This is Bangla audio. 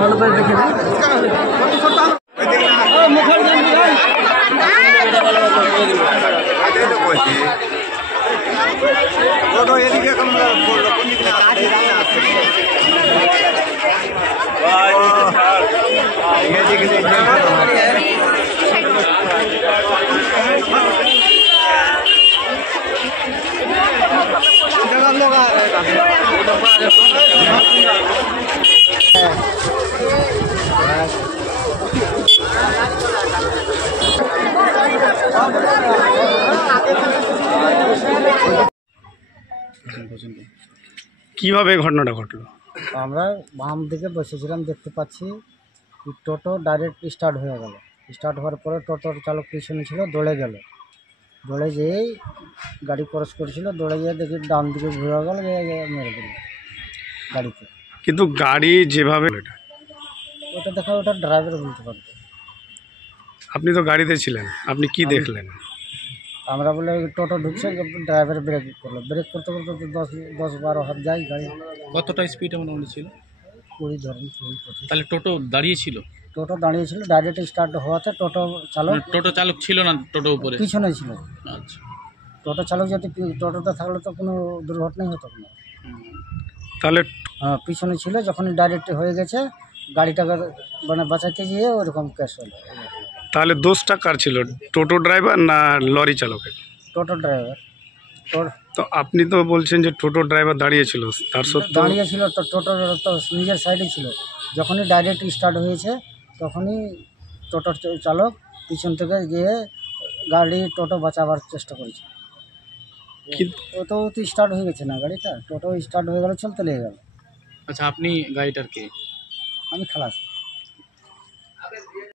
ভালো করে দেখে এদিকে কিভাবে ঘটনাটা ঘটলো? আমরা বাম দিকে বসেছিলাম, দেখতে পাচ্ছি টোটো ডাইরেক্ট স্টার্ট হয়ে গেল। স্টার্ট হওয়ার পরে টোটোর চালক পিছনে ছিল, দৌড়ে গেল। দৌড়ে যেয়েই গাড়ি ক্রস করেছিল, দৌড়ে গিয়ে দেখি ডান দিকে ঘুরে গেল, মেরে দিল গাড়িতে। কিন্তু গাড়ি যেভাবে ওটা দেখা ওটা ড্রাইভার বলতে পারবে। আপনি তো গাড়িতে ছিলেন, আপনি কি দেখলেন? আমরা বলে টোটো ঢুকছে, ড্রাইভার ব্রেক করলো। ব্রেক করতে করতে তো 10-12 হাত যায় গাড়ি। কতটা স্পিডে মোটামুটি ছিল? 20 ধরেন, 20-25। তাহলে টোটো দাঁড়িয়েছিল? টোটো দাঁড়িয়েছিল, ডাইরেক্ট স্টার্ট হওয়াতে টোটো চালক ছিল না, টোটো উপরে পিছনে ছিল। আচ্ছা, টোটো চালক যদি টোটোতে থাকলে তো কোনো দুর্ঘটনাই হতো না। তাহলে হ্যাঁ, পিছনে ছিল। যখন ডাইরেক্ট হয়ে গেছে, গাড়িটাকে মানে বাঁচাতে গিয়ে ওরকম কেস হলো। তাহলে দোষটা কার ছিল, টোটো ড্রাইভার না লরি চালকের? টোটো ড্রাইভার। তো আপনি তো বলছেন যে টোটো ড্রাইভার দাঁড়িয়েছিল, তার সত্ত্বেও দাঁড়িয়েছিল তো, টোটোর তো নিজের সাইডে ছিল। যখনই ডাইরেক্ট স্টার্ট হয়েছে তখনই টোটোর চালক পিছন থেকে গিয়ে টোটো বাঁচাবার চেষ্টা করেছে। টোটো তো স্টার্ট হয়ে গেছে না, গাড়িটা টোটো স্টার্ট হয়ে গেল, চলতে লেগে গেল। আচ্ছা, আপনি গাড়িটার কে? আমি খালাস।